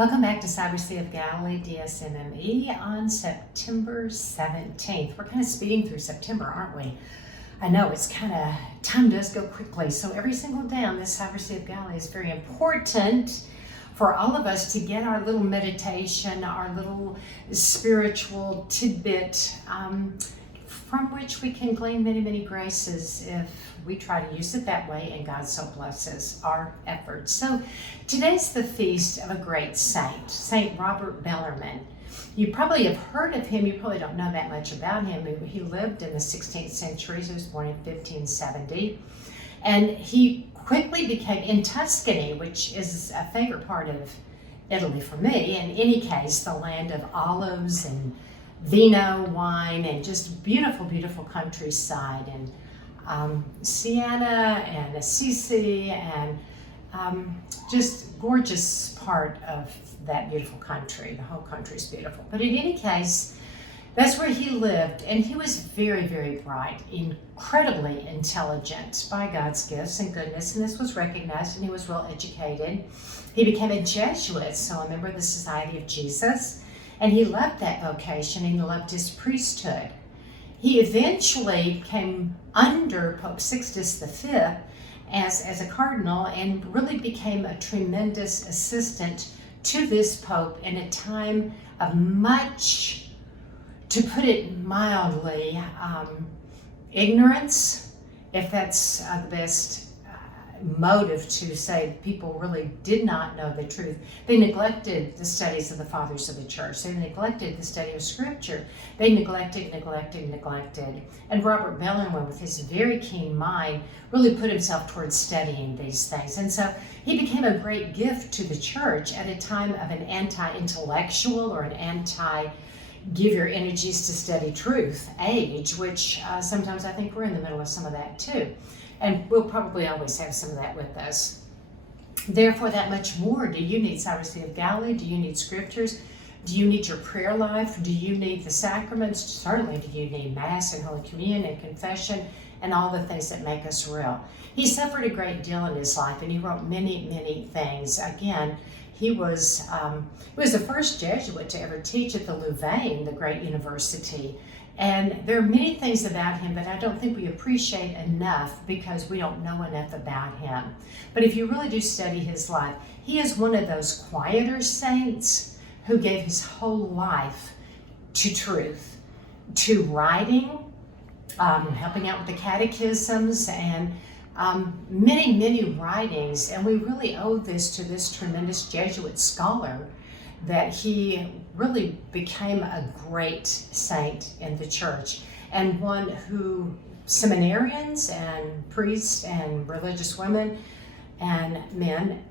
Welcome back to Cyber Sea of Galilee, DSMME, on September 17th. We're kind of speeding through September, aren't we? I know it's time does go quickly. So every single day on this Cyber Sea of Galilee is very important for all of us to get our little meditation, our little spiritual tidbit from which we can glean many, many graces if we try to use it that way, and God so blesses our efforts. So today's the feast of a great saint, Saint Robert Bellarmaine. You probably have heard of him. You probably don't know that much about him. He lived in the 16th century. He was born in 1570. And he quickly became, in Tuscany, which is a favorite part of Italy for me, in any case, the land of olives and vino, wine, and just beautiful, beautiful countryside, and Siena and Assisi, and just gorgeous part of that beautiful country. The whole country is beautiful. But in any case, that's where he lived, and he was very, very bright, incredibly intelligent by God's gifts and goodness, and this was recognized, and he was well educated. He became a Jesuit, so a member of the Society of Jesus, and he loved that vocation, and he loved his priesthood. He eventually came under Pope Sixtus V as a cardinal, and really became a tremendous assistant to this pope in a time of much, to put it mildly, ignorance, if that's the best motive to say. People really did not know the truth. They neglected the studies of the fathers of the church. They neglected the study of scripture. They neglected. And Robert Bellarmaine, with his very keen mind, really put himself towards studying these things. And so he became a great gift to the church at a time of an anti-intellectual or an anti-give your energies to study truth age, which sometimes I think we're in the middle of some of that too. And we'll probably always have some of that with us. Therefore, that much more, do you need Cyber Sea of Galilee? Do you need scriptures? Do you need your prayer life? Do you need the sacraments? Certainly do you need Mass and Holy Communion and confession and all the things that make us real. He suffered a great deal in his life, and he wrote many, many things. Again, he was the first Jesuit to ever teach at the Louvain, the great university. And there are many things about him that I don't think we appreciate enough because we don't know enough about him. But if you really do study his life, he is one of those quieter saints who gave his whole life to truth, to writing, helping out with the catechisms, and many, many writings. And we really owe this to this tremendous Jesuit scholar, that he really became a great saint in the church, and one who seminarians and priests and religious women and men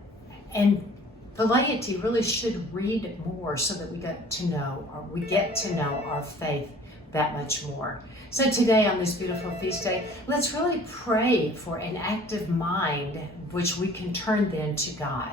and the laity really should read more, so that we get to know our faith that much more. So today, on this beautiful feast day, let's really pray for an active mind, which we can turn then to God,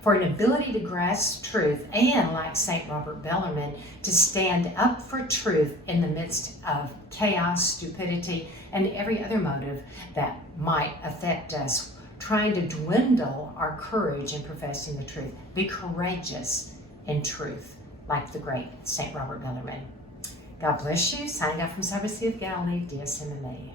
for an ability to grasp truth, and, like Saint Robert Bellarmaine, to stand up for truth in the midst of chaos, stupidity, and every other motive that might affect us, trying to dwindle our courage in professing the truth. Be courageous in truth, like the great Saint Robert Bellarmaine. God bless you. Signing off from Cyber Sea of Galilee, DSMMA.